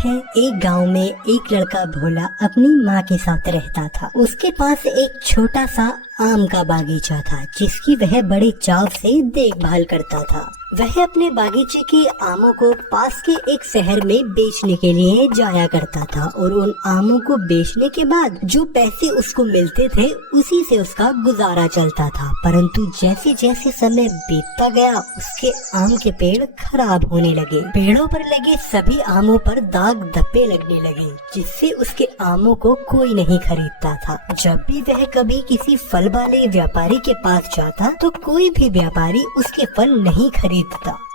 है, एक गांव में एक लड़का भोला अपनी माँ के साथ रहता था। उसके पास एक छोटा सा आम का बागीचा था जिसकी वह बड़े चाव से देखभाल करता था। वह अपने बागीचे के आमों को पास के एक शहर में बेचने के लिए जाया करता था और उन आमों को बेचने के बाद जो पैसे उसको मिलते थे उसी से उसका गुजारा चलता था। परंतु जैसे जैसे समय बीतता गया उसके आम के पेड़ खराब होने लगे। पेड़ों पर लगे सभी आमों पर दाग धब्बे लगने लगे जिससे उसके आमों को कोई नहीं खरीदता था। जब भी वह कभी किसी फल वाले व्यापारी के पास जाता तो कोई भी व्यापारी उसके फल नहीं खरीदता।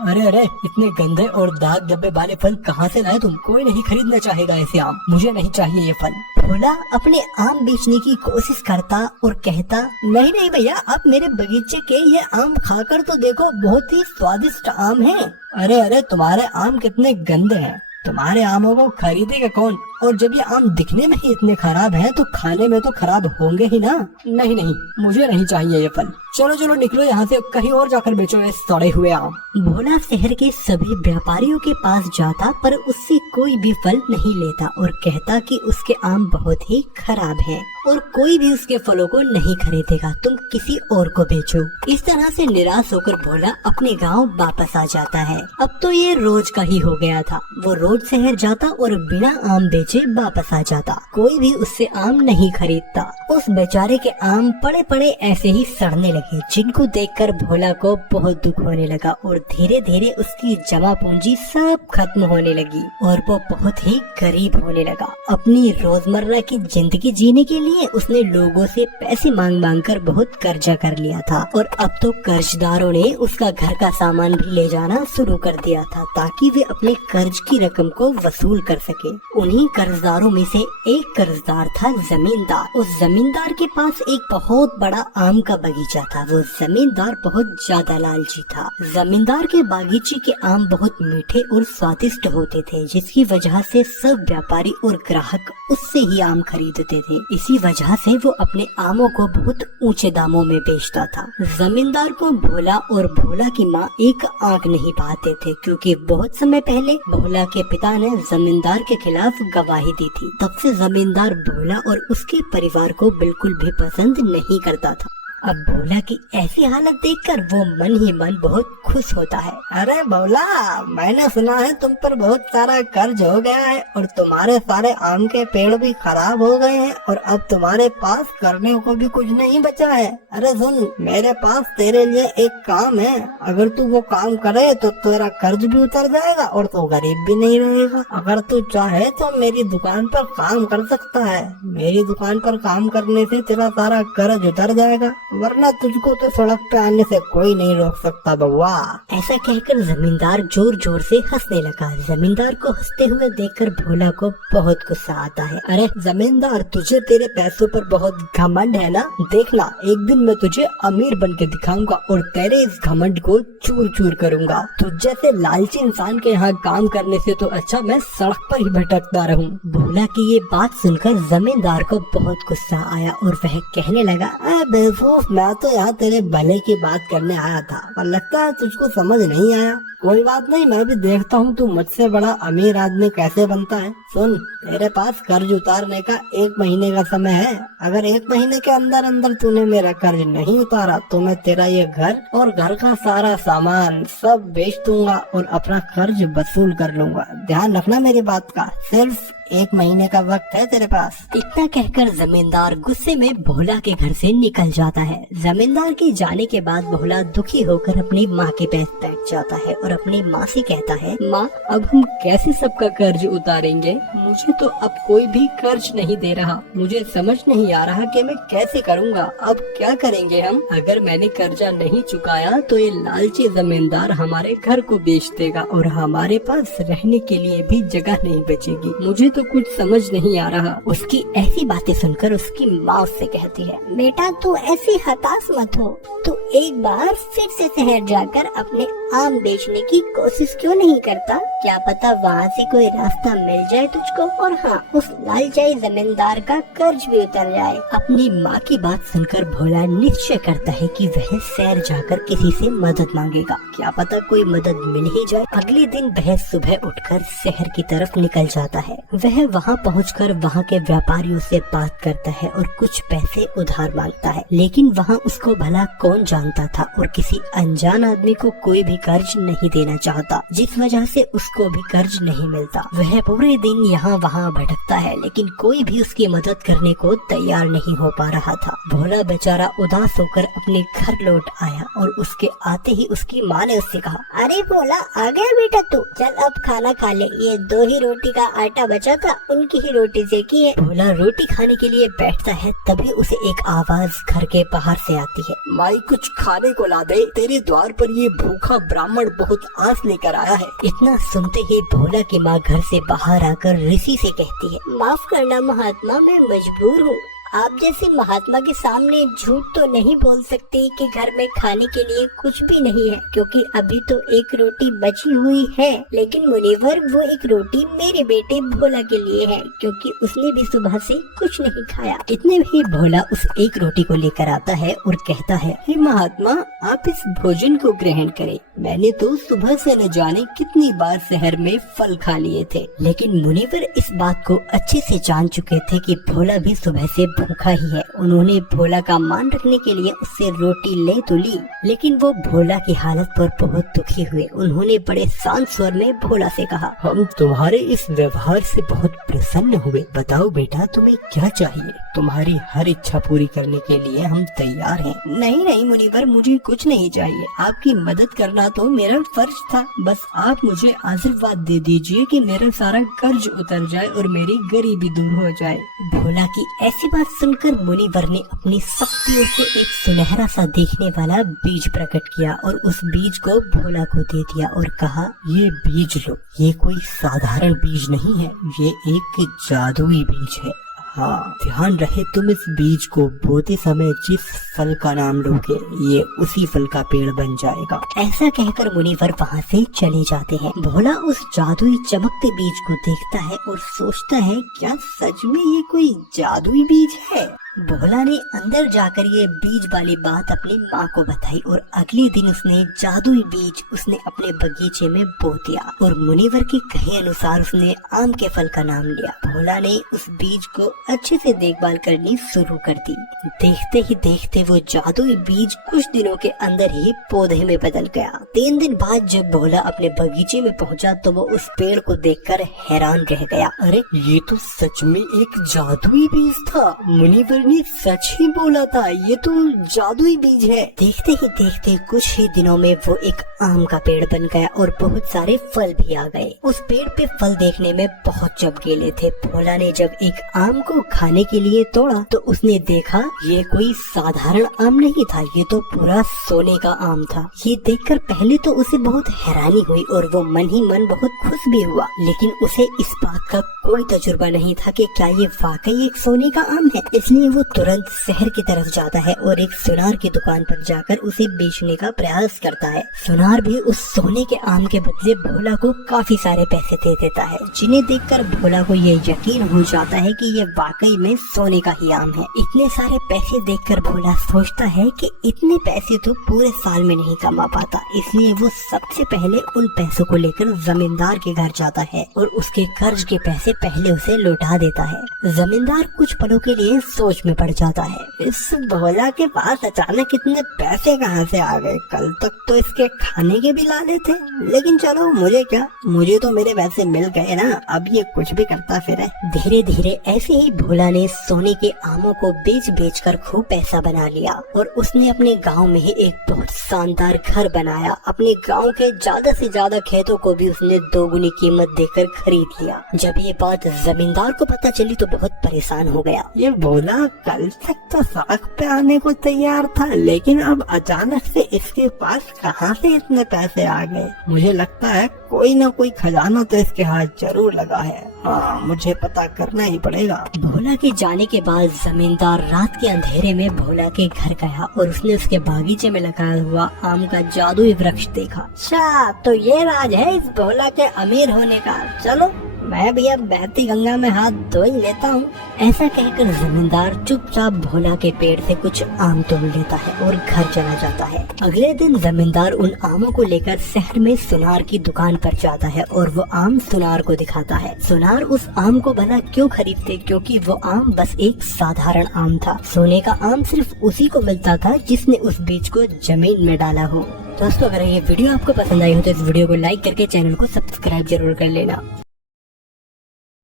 अरे अरे, इतने गंदे और दाग धब्बे वाले फल कहाँ से लाए तुम? कोई नहीं खरीदना चाहेगा ऐसे आम, मुझे नहीं चाहिए ये फल। भोला अपने आम बेचने की कोशिश करता और कहता, नहीं नहीं भैया, आप मेरे बगीचे के ये आम खाकर तो देखो, बहुत ही स्वादिष्ट आम है। अरे अरे, तुम्हारे आम कितने गंदे हैं, तुम्हारे आमों को खरीदेगा कौन? और जब ये आम दिखने में ही इतने खराब हैं तो खाने में तो खराब होंगे ही ना। नहीं नहीं, मुझे नहीं चाहिए ये फल। चलो चलो निकलो यहाँ से, कहीं और जाकर बेचो ये सड़े हुए आम। भोला शहर के सभी व्यापारियों के पास जाता पर उससे कोई भी फल नहीं लेता और कहता कि उसके आम बहुत ही खराब हैं और कोई भी उसके फलों को नहीं खरीदेगा, तुम किसी और को बेचो। इस तरह से निराश होकर भोला अपने गांव वापस आ जाता है। अब तो ये रोज का ही हो गया था। वो रोज शहर जाता और बिना आम बेचे वापस आ जाता। कोई भी उससे आम नहीं खरीदता। उस बेचारे के आम पड़े पड़े ऐसे ही सड़ने लगे, जिनको देखकर भोला को बहुत दुख होने लगा और धीरे धीरे उसकी जमा पूंजी सब खत्म होने लगी और वो बहुत ही गरीब होने लगा। अपनी रोजमर्रा की जिंदगी जीने के लिए उसने लोगों से पैसे मांग मांग कर बहुत कर्जा कर लिया था और अब तो कर्जदारों ने उसका घर का सामान भी ले जाना शुरू कर दिया था ताकि वे अपने कर्ज की रकम को वसूल कर सके। उन्हीं कर्जदारों में से एक कर्जदार था जमींदार। उस जमींदार के पास एक बहुत बड़ा आम का बगीचा था। वो जमींदार बहुत ज्यादा लालची था। जमींदार के बागीचे के आम बहुत मीठे और स्वादिष्ट होते थे जिसकी वजह से सब व्यापारी और ग्राहक उससे ही आम खरीदते थे। इसी वजह से वो अपने आमों को बहुत ऊंचे दामों में बेचता था। जमींदार को भोला और भोला की माँ एक आंख नहीं पाते थे क्योंकि बहुत समय पहले भोला के पिता ने जमींदार के खिलाफ गवाही दी थी। तब से जमींदार भोला और उसके परिवार को बिल्कुल भी पसंद नहीं करता था। अब भोला की ऐसी हालत देखकर वो मन ही मन बहुत खुश होता है। अरे भोला, मैंने सुना है तुम पर बहुत सारा कर्ज हो गया है और तुम्हारे सारे आम के पेड़ भी खराब हो गए हैं और अब तुम्हारे पास करने को भी कुछ नहीं बचा है। अरे सुन, मेरे पास तेरे लिए एक काम है। अगर तू वो काम करे तो तेरा कर्ज भी उतर जाएगा और तू गरीब भी नहीं रहेगा। अगर तू चाहे तो मेरी दुकान पर काम कर सकता है। मेरी दुकान पर काम करने से तेरा सारा कर्ज उतर जाएगा, वरना तुझको तो सड़क पे आने से कोई नहीं रोक सकता बउआ। ऐसा कहकर जमींदार जोर जोर से हंसने लगा। जमींदार को हंसते हुए देखकर भोला को बहुत गुस्सा आता है। अरे जमींदार, तुझे तेरे पैसों पर बहुत घमंड है ना? देखना, एक दिन मैं तुझे अमीर बन के दिखाऊंगा और तेरे इस घमंड को चूर चूर करूंगा। तुझ जैसे लालची इंसान के यहाँ काम करने से तो अच्छा मैं सड़क पर ही भटकता रहूं। भोला की ये बात सुनकर जमींदार को बहुत गुस्सा आया और वह कहने लगा, बेवकूफ, मैं तो यहाँ तेरे भले की बात करने आया था पर लगता है तुझको समझ नहीं आया। कोई बात नहीं, मैं भी देखता हूँ तू मुझसे बड़ा अमीर आदमी कैसे बनता है। सुन, तेरे पास कर्ज उतारने का 1 महीने का समय है। अगर 1 महीने के अंदर अंदर तूने मेरा कर्ज नहीं उतारा तो मैं तेरा ये घर और घर का सारा सामान सब बेच दूंगा और अपना कर्ज वसूल कर लूंगा। ध्यान रखना मेरी बात का, सिर्फ 1 महीने का वक्त है तेरे पास। इतना कहकर जमींदार गुस्से में भोला के घर से निकल जाता है। जमींदार के जाने के बाद भोला दुखी होकर अपनी माँ के पास बैठ जाता है और अपनी माँ से कहता है, माँ, अब हम कैसे सबका कर्ज उतारेंगे? मुझे तो अब कोई भी कर्ज नहीं दे रहा। मुझे समझ नहीं आ रहा कि मैं कैसे करूँगा। अब क्या करेंगे हम? अगर मैंने कर्जा नहीं चुकाया तो ये लालची जमींदार हमारे घर को बेच देगा और हमारे पास रहने के लिए भी जगह नहीं बचेगी। मुझे तो कुछ समझ नहीं आ रहा। उसकी ऐसी बातें सुनकर उसकी माँ उससे कहती है, बेटा तू ऐसी हताश मत हो, तू एक बार फिर से शहर जाकर अपने आम बेचने की कोशिश क्यों नहीं करता? क्या पता वहाँ से कोई रास्ता मिल जाए तुझको, और हाँ, उस लालचाई जमींदार का कर्ज भी उतर जाए। अपनी माँ की बात सुनकर भोला निश्चय करता है कि वह शहर जाकर किसी से मदद मांगेगा, क्या पता कोई मदद मिल ही जाए। अगले दिन वह सुबह उठकर शहर की तरफ निकल जाता है। वह वहाँ पहुंचकर वहाँ के व्यापारियों से बात करता है और कुछ पैसे उधार मांगता है, लेकिन वहाँ उसको भला कौन जानता था और किसी अनजान आदमी को कोई भी कर्ज नहीं देना चाहता, जिस वजह से उसको भी कर्ज नहीं मिलता। वह पूरे दिन यहाँ वहाँ भटकता है, लेकिन कोई भी उसकी मदद करने को तैयार नहीं हो पा रहा था। भोला बेचारा उदास होकर अपने घर लौट आया और उसके आते ही उसकी माँ ने उससे कहा, अरे भोला आ गया बेटा तू, चल अब खाना खा ले, ये 2 ही रोटी का आटा बचा था, उनकी ही रोटी सेकी है। भोला रोटी खाने के लिए बैठता है, तभी उसे एक आवाज घर के बाहर से आती है, माई कुछ खाने को ला दे, तेरे द्वार पर ये भूखा ब्राह्मण बहुत आस लेकर आया है। इतना सुनते ही भोला की माँ घर से बाहर आकर ऋषि से कहती है, माफ करना महात्मा, मैं मजबूर हूँ। आप जैसे महात्मा के सामने झूठ तो नहीं बोल सकते कि घर में खाने के लिए कुछ भी नहीं है, क्योंकि अभी तो 1 रोटी बची हुई है। लेकिन मुनिवर, वो 1 रोटी मेरे बेटे भोला के लिए है, क्योंकि उसने भी सुबह से कुछ नहीं खाया। इतने में ही भोला उस 1 रोटी को लेकर आता है और कहता है, हे महात्मा, आप इस भोजन को ग्रहण करें। मैंने तो सुबह से न जाने कितनी बार शहर में फल खा लिए थे। लेकिन मुनिवर इस बात को अच्छे से जान चुके थे कि भोला भी सुबह से भूखा ही है। उन्होंने भोला का मान रखने के लिए उससे रोटी ले तो ली, लेकिन वो भोला की हालत पर बहुत दुखी हुए। उन्होंने बड़े शांत स्वर में भोला से कहा, हम तुम्हारे इस व्यवहार से बहुत प्रसन्न हुए। बताओ बेटा, तुम्हें क्या चाहिए? तुम्हारी हर इच्छा पूरी करने के लिए हम तैयार हैं। नहीं नहीं मुनिवर, मुझे कुछ नहीं चाहिए। आपकी मदद करना तो मेरा फर्ज था। बस आप मुझे आशीर्वाद दे दीजिए कि मेरा सारा कर्ज उतर जाए और मेरी गरीबी दूर हो जाए। भोला की ऐसी बात सुनकर मुनिवर ने अपनी शक्तियों से एक सुनहरा सा देखने वाला बीज प्रकट किया और उस बीज को भोला को दे दिया और कहा, ये बीज लो। ये कोई साधारण बीज नहीं है, ये एक जादुई बीज है। हाँ, ध्यान रहे तुम इस बीज को बोते समय जिस फल का नाम लोगे, ये उसी फल का पेड़ बन जाएगा। ऐसा कहकर मुनिवर वहाँ से चले जाते हैं। भोला उस जादुई चमकते बीज को देखता है और सोचता है, क्या सच में ये कोई जादुई बीज है? भोला ने अंदर जाकर ये बीज वाली बात अपनी माँ को बताई और अगले दिन उसने जादुई बीज उसने अपने बगीचे में बो दिया और मुनिवर के कहे अनुसार उसने आम के फल का नाम लिया। भोला ने उस बीज को अच्छे से देखभाल करनी शुरू कर दी। देखते ही देखते वो जादुई बीज कुछ दिनों के अंदर ही पौधे में बदल गया। 3 दिन बाद जब भोला अपने बगीचे में पहुंचा तो वो उस पेड़ को देखकर हैरान रह गया। अरे, ये तो सच में एक जादुई बीज था। मुनिवर ने सच ही बोला था, ये तो जादुई बीज है। देखते ही देखते कुछ ही दिनों में वो एक आम का पेड़ बन गया और बहुत सारे फल भी आ गए। उस पेड़ पे फल देखने में बहुत चमकीले थे। भोला ने जब एक आम को खाने के लिए तोड़ा तो उसने देखा ये कोई साधारण आम नहीं था, ये तो पूरा सोने का आम था। ये देखकर पहले तो उसे बहुत हैरानी हुई और वो मन ही मन बहुत खुश भी हुआ, लेकिन उसे इस बात का कोई तजुर्बा नहीं था कि क्या ये वाकई एक सोने का आम है। इसलिए वो तुरंत शहर की तरफ जाता है और एक सुनार की दुकान पर जाकर उसे बेचने का प्रयास करता है। सुनार भी उस सोने के आम के बदले भोला को काफी सारे पैसे दे देता है, जिन्हें देखकर भोला को ये यकीन हो जाता है कि ये वाकई में सोने का ही आम है। इतने सारे पैसे देखकर भोला सोचता है कि इतने पैसे तो पूरे साल में नहीं कमा पाता, इसलिए वो सबसे पहले उन पैसों को लेकर जमींदार के घर जाता है और उसके कर्ज के पैसे पहले उसे लौटा देता है। जमींदार कुछ पलों के लिए सोच में पड़ जाता है। इस भोला के पास अचानक इतने पैसे कहाँ से आ गए? कल तक तो इसके खाने के भी लाले थे, लेकिन चलो मुझे क्या, मुझे तो मेरे पैसे मिल गए ना, अब ये कुछ भी करता फिरे। धीरे धीरे ऐसे ही भोला ने सोने के आमों को बेच बेच कर खूब पैसा बना लिया और उसने अपने गांव में ही एक बहुत शानदार घर बनाया। अपने गांव के ज्यादा से ज्यादा खेतों को भी उसने 2 गुनी कीमत देकर खरीद लिया। जब ये बात जमींदार को पता चली तो बहुत परेशान हो गया। ये भोला कल तक तो सड़क पे आने को तैयार था, लेकिन अब अचानक से इसके पास कहाँ से इतने पैसे आ गए। मुझे लगता है कोई ना कोई खजाना तो इसके हाथ जरूर लगा है। हाँ, मुझे पता करना ही पड़ेगा। भोला के जाने के बाद जमींदार रात के अंधेरे में भोला के घर गया और उसने उसके बागीचे में लगाया हुआ आम का जादुई वृक्ष देखा। अच्छा, तो ये राज है इस भोला के अमीर होने का। चलो मैं भी अब बहती गंगा में हाथ धो ही लेता हूँ। ऐसा कहकर जमींदार चुपचाप भोला के पेड़ से कुछ आम तोड़ लेता है और घर चला जाता है। अगले दिन जमींदार उन आमों को लेकर शहर में सुनार की दुकान पर जाता है और वो आम सुनार को दिखाता है। सुनार उस आम को भला क्यों खरीदते, क्योंकि वो आम बस एक साधारण आम था। सोने का आम सिर्फ उसी को मिलता था जिसने उस बीज को जमीन में डाला हो। दोस्तों, अगर ये वीडियो आपको पसंद आई हो तो इस वीडियो को लाइक करके चैनल को सब्सक्राइब जरूर कर लेना।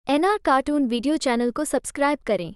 NR कार्टून वीडियो चैनल को सब्सक्राइब करें।